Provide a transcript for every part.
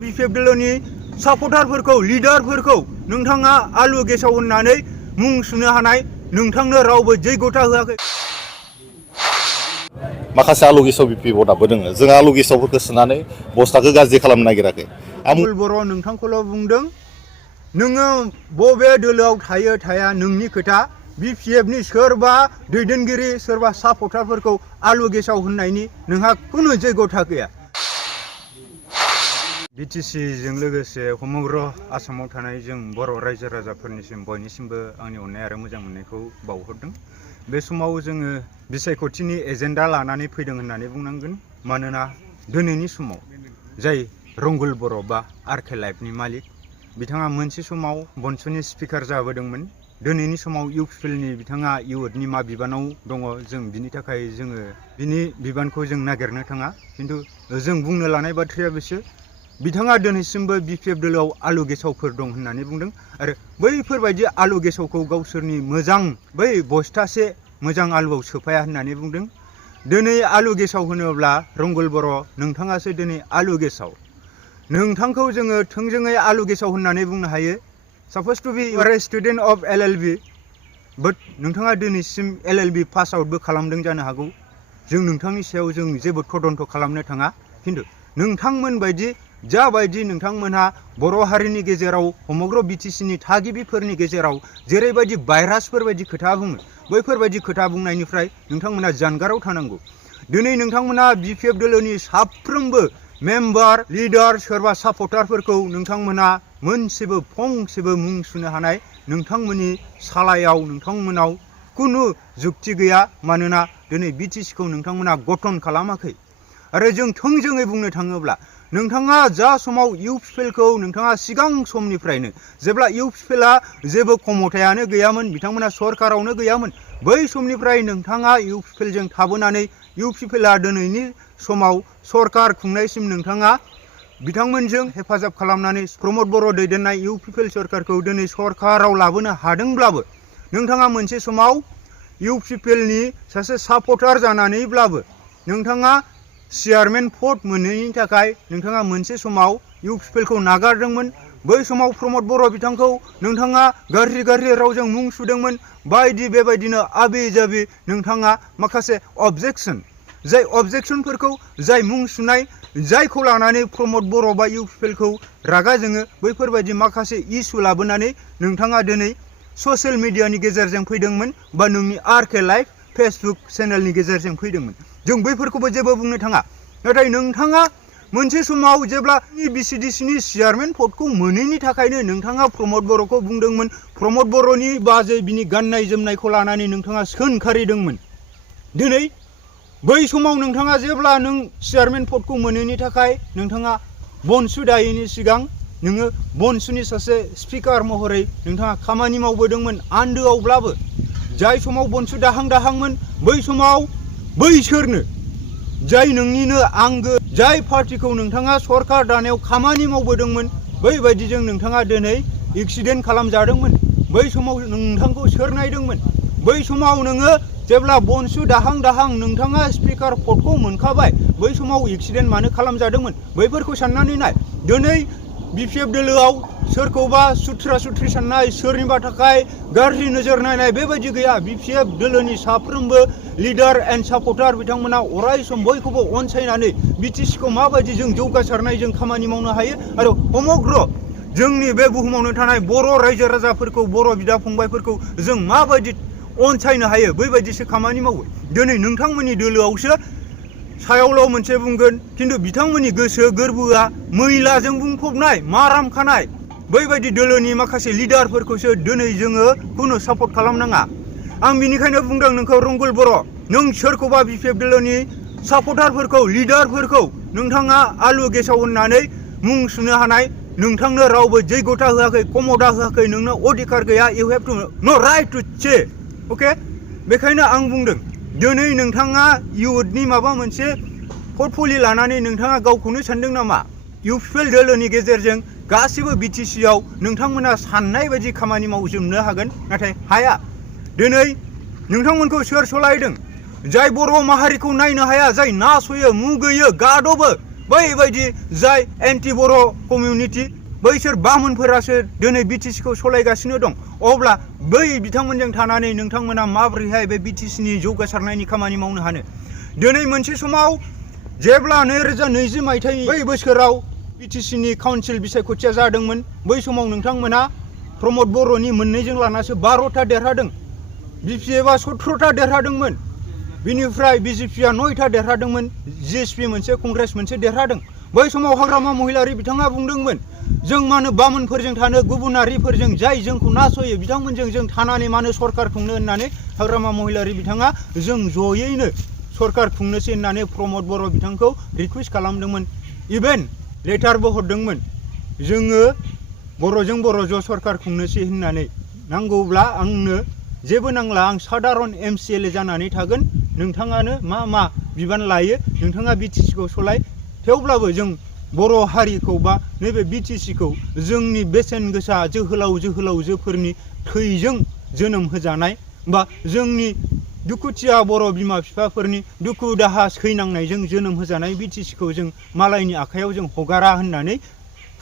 BPF दोलोनि सापर्टारफोरखौ लिडारफोरखौ नोंथाङा आलु गेसाव होननानै मुं सुनो हानाय नोंथांनो रावबो जैगथा होआखै। माखासे आलु गेसाव बिपिएफआव दाबो दोङो। जों आलु गेसावफोरखौ सोनानै बस्ताखौ गाज्रि खालामनो नागिराखै। आमुल बर' नोंथांखौल' बुंदों, नोङो बबे दोलोआव थायो थाया नोंनि खोथा। बिपिएफनि सोरबा दैदेनगिरि सोरबा सापर्टारफोरखौ आलु गेसाव होननायनि नोंहा खुनु जैगथा गैया। बिटिसिजों लोगोसे समग्र आसामाव थानाय जों बर' रायजो राजाफोरनिसिम बयनिसिमबो आंनि अननाय आरो मोजां मोननायखौ बावहरदों। बे समाव जोङो बिसायख'थिनि एजेन्डा लानानै फैदों होननानै बुंनांगोन। मानोना दिनैनि समाव जाय रंगुल बर' बा आरके लाइफनि मालिक, बिथाङा मोनसे समाव बनसुनि स्पिकार जाबोदोंमोन। दिनैनि समाव इउपिपिएलनि बिथाङा इउथनि मा बिबानाव दङ जों बिनि थाखाय जोङो बिनि बिबानखौ जों नागिरनो थाङा। खिन्थु जों बुंनो लानाय बाथ्राया बेसो, बिथाङा दिनैसिमबो बिपिएफ दोलोआव आलु गेसावफोर दं होननानै बुंदों आरो बैफोरबायदि आलु गेसावखौ गावसोरनि मोजां बै बस्थासे मोजां आलुआव सोफाया होननानै बुंदों। दिनै आलु गेसाव होनोब्ला रंगुल बर' नोंथाङासो दिनै आलु गेसाव। नोंथांखौ जोङो थोंजोङै आलु गेसाव होननानै बुंनो हायो। Suppose to be you are a student of LLB, but नोंथाङा दिनैसिम एलएलबि पास आउटबो खालामदों जानो हागौ। जों नोंथांनि सायाव जों जेबो तदन्त खालामनो थाङा। खिन्थु नोंथांमोन बायदि जाबायदि नोंथांमोनहा बर' हारिनि गेजेराव समग्र बिटिसिनि थागिबिफोरनि गेजेराव जेरैबायदि भाइरासफोर बायदि खोथा बुङो, बैफोरबायदि खोथा बुंनायनिफ्राय नोंथांमोना जानगाराव थानांगौ। दिनै नोंथांमोना बिपिएफ दोलोनि साफ्रोमबो मेम्बार लिडार सोरबा सापर्टारफोरखौ नोंथांमोना मोनसेबो फंसेबो मुं सुनो हानाय नोंथांमोननि सालायाव नोंथांमोनाव खुनु जुक्ति गैया। मानोना दिनै बिटिसिखौ नोंथांमोना गठन खालामाखै। आरो जों थोंजोङै बुंनो थाङोब्ला नोंथाङा जा समाव इउपिपिएलखौ नोंथाङा सिगां समनिफ्रायनो जेब्ला इउपिपिएलआ जेबो खमथायानो गैयामोन, बिथांमोना सरकारावनो गैयामोन, बै समनिफ्राय नोंथाङा इउपिपिएलजों थाबोनानै इउपिपिएलआ दिनैनि समाव सरकार खुंनायसिम नोंथाङा बिथांमोनजों हेफाजाब खालामनानै प्रमद बर' दैदेननाय इउपिपिएल सरकारखौ दिनै सरकाराव लाबोनो हादोंब्लाबो नोंथाङा मोनसे समाव इउपिपिएलनि सासे सापर्टार जानानैब्लाबो नोंथाङा चेयारमेन पद मोनैनि थाखाय नोंथाङा मोनसे समाव इउपिपिएलखौ नागारदोंमोन। बै समाव प्रमद बर' बिथांखौ नोंथाङा गाज्रि गाज्रि रावजों मुं सुदोंमोन। बायदि बेबायदिनो आबि जाबि नोंथाङा माखासे अबजेक्सन, जाय अबजेक्सनफोरखौ जाय मुं सुनाय जायखौ लानानै प्रमद बर' बा इउपिपिएलखौ रागा जोङो, बैफोरबायदि माखासे इस्यु लाबोनानै नोंथाङा दिनै ससियेल मिडियानि गेजेरजों फैदोंमोन बा नोंनि आरके लाइफ फेसबुक चेनेलनि गेजेरजों फैदोंमोन। जों बैफोरखौबो जेबो बुंनो थाङा। नाथाय नोंथाङा मोनसे समाव जेब्ला बिसिडिसिनि चेयारमेन पदखौ मोनैनि थाखायनो नोंथाङा प्रमद बर'खौ बुंदोंमोन। प्रमद बर'नि बाजै बिनि गाननाय जोमनायखौ लानानै नोंथाङा सोंखारिदोंमोन। दिनै बै समाव नोंथाङा जेब्ला नों चेयारमेन पदखौ मोनैनि थाखाय नोंथाङा बनसु दायैनि सिगां नोङो बनसुनि सासे स्पिकार महरै नोंथाङा खामानि मावबोदोंमोन आन्दोआवब्लाबो। जाय समाव बनसु दाहां दाहांमोन बै समाव बैसोरनो जाय नोंनिनो आंगो जाय पार्टिखौ नोंथाङा सरकार दानायाव खामानि मावबोदोंमोन, बैबायदिजों नोंथाङा दिनै एक्सिडेन्ट खालामजादोंमोन। बै समाव नोंथांखौ सोर नायदोंमोन? बै समाव नोङो जेब्ला बनसु दाहां दाहां नोंथाङा स्पिकार पदखौ मोनखाबाय, बै समाव एक्सिडेन्ट मानो खालामजादोंमोन? बैफोरखौ साननानै नाय। दिनै बिपिएफ दोलोआव सोरखौबा सुथ्रा सुथ्रि साननाय, सोरनिबा थाखाय गाज्रि नोजोर नायनाय बेबायदि गैया। बिपिएफ दोलोनि साफ्रोमबो लिडार एन्ड सापर्टार बिथांमोना अराय सम बयखौबो अनसायनानै बिटिसिखौ माबायदि जों जौगासारनाय जों खामानि मावनो हायो आरो समग्र जोंनि बे बुहुमावनो थानाय बर' रायजो राजाफोरखौ बर' बिदा फंबायफोरखौ जों माबायदि अनसायनो हायो बैबायदिसो खामानि मावो। दिनै नोंथांमोननि दोलोआवसो सायावल' मोनसे बुंगोन, खिन्थु बिथांमोननि गोसो गोरबोआ मैलाजों बुंफबनाय माराम खानाय। बैबायदि दोलोनि माखासे लिडारफोरखौसो दिनै जोङो खुनु सापर्ट खालामनाङा। आं बिनिखायनो बुंदों नोंखौ रंगुल बर', नों सोरखौबा बिपिएफ दोलोनि सापर्टारफोरखौ लिडारफोरखौ नोंथाङा आलु गेसाव होननानै मुं सुनो हानाय नोंथांनो रावबो जैगथा होआखै, कमदा होआखै, नोंनो अधिकार गैया। You have to know right to say. Okay, बेखायनो आं बुंदों दिनै नोंथाङा इउथनि माबा मोनसे पर्टफलि लानानै नोंथाङा गावखौनो सानदों नामा इउपिपिएल दोलोनि गेजेरजों गासिबो बिटिसिआव नोंथांमोना साननाय बायदि खामानि मावजोबनो हागोन? नाथाय हाया। दिनै नोंथांमोनखौ सोर सलायदों? जाय बर' माहारिखौ नायनो हाया, जाय नासयो, मुगैयो, गादबो, बैबायदि जाय एन्टि बर' कमिउनिटि बैसोर बामोनफोरासो दिनै बिटिसिखौ सलायगासिनो दं अब्ला बै बिथांमोनजों थानानै नोंथांमोना माबोरैहाय बे बिटिसिनि जौगासारनायनि खामानि मावनो हानो दिनै मोनसे समाव जेब्ला 2020 मायथाइनि बै बोसोराव बिटिसिनि काउन्सिल बिसायख'थिया जादोंमोन बै समाव नोंथांमोना प्रमद बर'नि मोननैजों लानासो 12टा देरहादों बिपिएफआ 17टा देरहादोंमोन बिनिफ्राय बिजेपिआ 9टा देरहादोंमोन जिएसपि मोनसे कंग्रेस मोनसे देरहादों बै समाव हाग्रामा महिलारि बिथाङा बुंदोंमोन जों मानो बामोनफोरजों थानो गुबुनारिफोरजों जाय जोंखौ नासयो बिथांमोनजों जों थानानै मानो सरकार खुंनो होननानै हाग्रामा महिलारि बिथाङा जों जयैनो सरकार खुंनोसै होननानै प्रमद बर' बिथांखौ रिकुवेस्ट खालामदोंमोन इभेन लेटारबो हरदोंमोन जोङो बर'जों बर' ज' सरकार खुंनोसै होननानै नांगौब्ला आंनो जेबो नांला आं साधारन एमसिएलए जानानै थागोन नोंथाङानो मा बिबान लायो नोंथाङा बिटिसिखौ सलाय थेवब्लाबो जों बर' हारिखौ बा नैबे बिटिसिखौ जोंनि बेसेन गोसा जोहोलावजोफोरनि थैजों जोनोम होजानाय बा जोंनि दुखुथिया बर' बिमा बिफाफोरनि दुखु दाहा सैनांनायजों जोनोम होजानाय बिटिसिखौ जों मालायनि आखायाव जों हगारा होननानै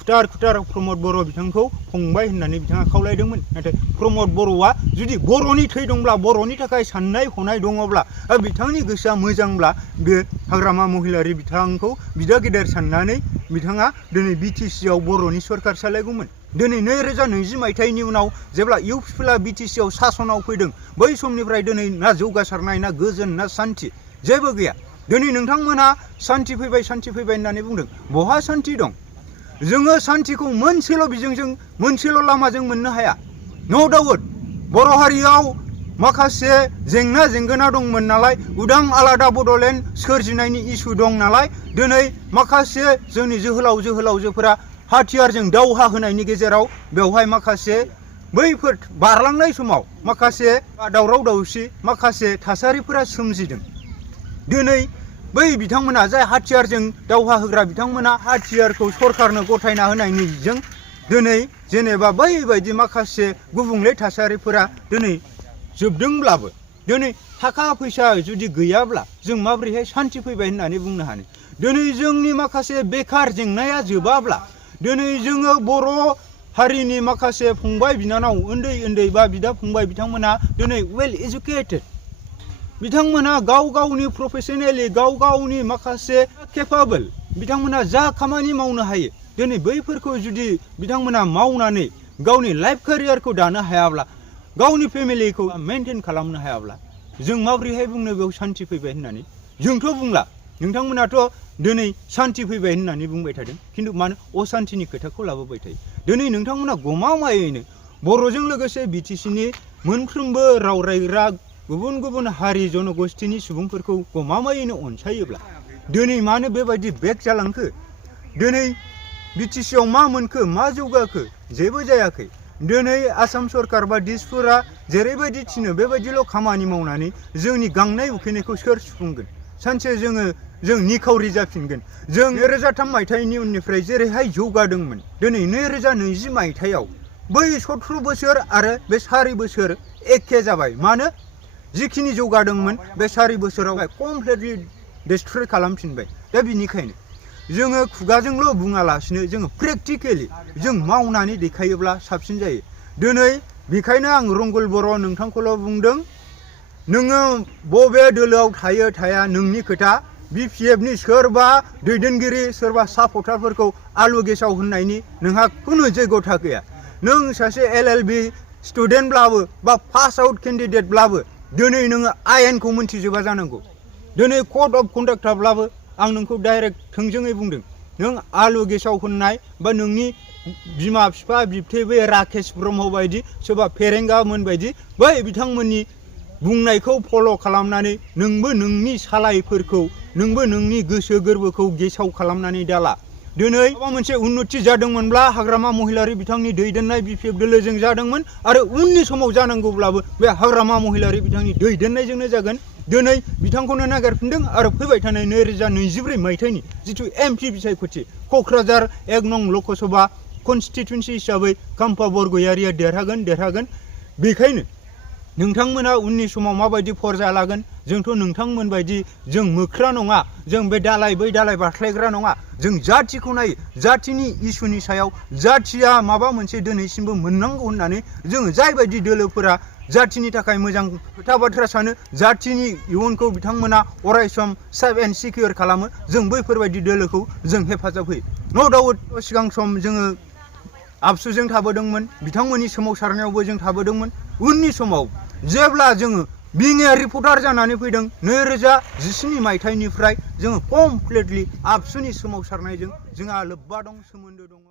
खुथार प्रमद बर' बिथांखौ फंबाय होननानै बिथाङा खावलायदोंमोन नाथाय प्रमद बर'आ जुदि बर'नि थै दंब्ला बर'नि थाखाय साननाय हनाय दङब्ला बिथांनि गोसोआ मोजांब्ला बे हाग्रामा महिलारि बिथांखौ बिदा गेदेर साननानै बिथाङा दिनै बिटिसिआव बर'नि सरकार सालायगौमोन दिनै 2020 मायथाइनि उनाव जेब्ला इउ पिपलआ बिटिसिआव सासनाव फैदों बै समनिफ्राय दिनै ना जौगासारनाय ना गोजोन ना सान्थि जेबो गैया दिनै नोंथांमोना सान्थि फैबाय होननानै बुंदों बहा सान्थि दं जोङो सान्थिखौ मोनसेल' बिजोंजों मोनसेल' लामाजों मोननो हाया नो डाउट बर' हारियाव माखासे जेंना जेंगोना दंमोन नालाय उदां आलादा बड'लेण्ड सोरजिनायनि इसु दं नालाय दिनै माखासे जोंनि जोहोलावजोफोरा हाथियारजों दावहा होनायनि गेजेराव बेवहाय माखासे बैफोर बारलांनाय समाव माखासे दावराव दावसि माखासे थासारिफोरा सोमजिदों दिनै बै बिथांमोना जाय हाथियारजों दावहा होग्रा बिथांमोना हाथियारखौ सरकारनो गथायना होनायनिजों दिनै जेनेबा बैबायदि माखासे गुबुंले थासारिफोरा दिनै जोबदोंब्लाबो दिनै थाखा फैसा जुदि गैयाब्ला जों माबोरैहाय सान्थि फैबाय होननानै बुंनो हानो दिनै जोंनि माखासे बेकार जेंनाया जोबाब्ला दिनै जोङो बर' हारिनि माखासे फंबाय बिनानाव उन्दै बा बिदा फंबाय बिथांमोना दिनै वेल एजुकेटेड बिथांमोना गावनि प्रफेसनेलि गावनि माखासे केपाबल बिथांमोना जा खामानि मावनो हायो दिनै बैफोरखौ जुदि बिथांमोना मावनानै गावनि लाइफ केरियारखौ दानो हायाब्ला गावनि फेमिलिखौ मेनटेन खालामनो हायाब्ला जों माबोरैहाय बुंनो बेयाव सान्थि फैबाय होननानै जोंथ' बुंला नोंथांमोनाथ' दिनै सान्थि फैबाय होननानै बुंबाय थादों खिन्थु मानो असान्थिनि खोथाखौ लाबोबाय थायो दिनै नोंथांमोना गमामायैनो बर'जों लोगोसे बिटिसिनि मोनफ्रोमबो राव रायग्रा गुबुन हारि जनगोष्ठीनि सुबुंफोरखौ गमामायैनो अनसायोब्ला दिनै मानो बेबायदि बेक जालांखो दिनै बिटिसिआव मा मोनखो मा जौगाखो जेबो जायाखै दिनै आसाम सरकार बा दिसपुरा जेरैबायदि थिनो बेबायदिल' खामानि मावनानै जोंनि गांनाय उखैनायखौ सोर सुफुंगोन सानसे जों निखावरि जाफिनगोन जों 2003 मायथाइनि उननिफ्राय जेरैहाय जौगादोंमोन दिनै 2020 मायथाइयाव बै 17 बोसोर आरो बे 4 बोसोर एखे जाबाय मानो जिखिनि जौगादोंमोन बे 4 बोसोरावहाय कमप्लिटलि डिस्ट्रय खालामफिनबाय दा बिनिखायनो जोङो खुगाजोंल' बुङालासिनो जोङो प्रेक्टिकेलि जों मावनानै देखायोब्ला साबसिन जायो दिनै बेखायनो आं रंगल बर' नोंथांखौल' बुंदों नोङो बबे दोलोआव थाया नोंनि खोथा बिपिएफनि सोरबा दैदेनगिरि सोरबा सापर्टारफोरखौ आलु गेसाव होननायनि नोंहा खुनु जैगथा गैया नों सासे एलएलबि स्टुडेन्टब्लाबो बा पास आउट केन्डिडेटब्लाबो दिनै नोङो आयेनखौ मिन्थिजोबा जानांगौ दिनै कड अफ कन्डाक्टब्लाबो आं नोंखौ डाइरेक्ट थोंजोङै बुंदों नों आलु गेसाव होननाय बा नोंनि बिमा बिफा बिबथै बे राकेश ब्रह्म बायदि सोरबा फेरेंगामोन बायदि बै बिथांमोननि बुंनायखौ फल' खालामनानै नोंबो नोंनि सालायफोरखौ नोंबो नोंनि गोसो गोरबोखौ गेसाव खालामनानै दाला दिनै माबा मोनसे उन्नति जादोंमोनब्ला हाग्रामा महिलारि बिथांनि दैदेननाय बिपिएफ दोलोजों जादोंमोन आरो उननि समाव जानांगौब्लाबो बे हाग्रामा महिलारि बिथांनि दैदेननायजोंनो जागोन दिनै बिथांखौनो नागिरफिनदों आरो फैबाय थानाय 2024 मायथाइनि जिथु एमपि बिसायख'थि क'क्राझार 1 नं लकसभा कनस्टिटुवेन्सि हिसाबै काम्पा बरगयारिया देरहागोन बेखायनो नोंथांमोना उननि समाव माबायदि फरजा लागोन जोंथ' नोंथांमोन बायदि जों मोख्रा नङा जों बे दालाय बै दालाय बारस्लायग्रा नङा जों जाथिखौ नायो जाथिनि इसुनि सायाव जाथिया माबा मोनसे दिनैसिमबो मोननांगौ होननानै जोङो जायबायदि दोलोफोरा जाथिनि थाखाय मोजां खोथा बाथ्रा सानो जाथिनि इयुनखौ बिथांमोना अरायसम सेफ एन्ड सिकिउर खालामो जों बैफोरबायदि दोलोखौ जों हेफाजाब होयो न' डाउट सिगां सम जोङो आबसुजों थाबोदोंमोन बिथांमोननि सोमावसारनायावबो जों थाबोदोंमोन उननि समाव जेब्ला जोङो बिं ए रिपर्टार जानानै फैदों 2017 मायथाइनिफ्राय जोङो कमप्लिटलि आबसुनि सोमावसारनायजों जोंहा लोब्बा दं सोमोन्दो दङ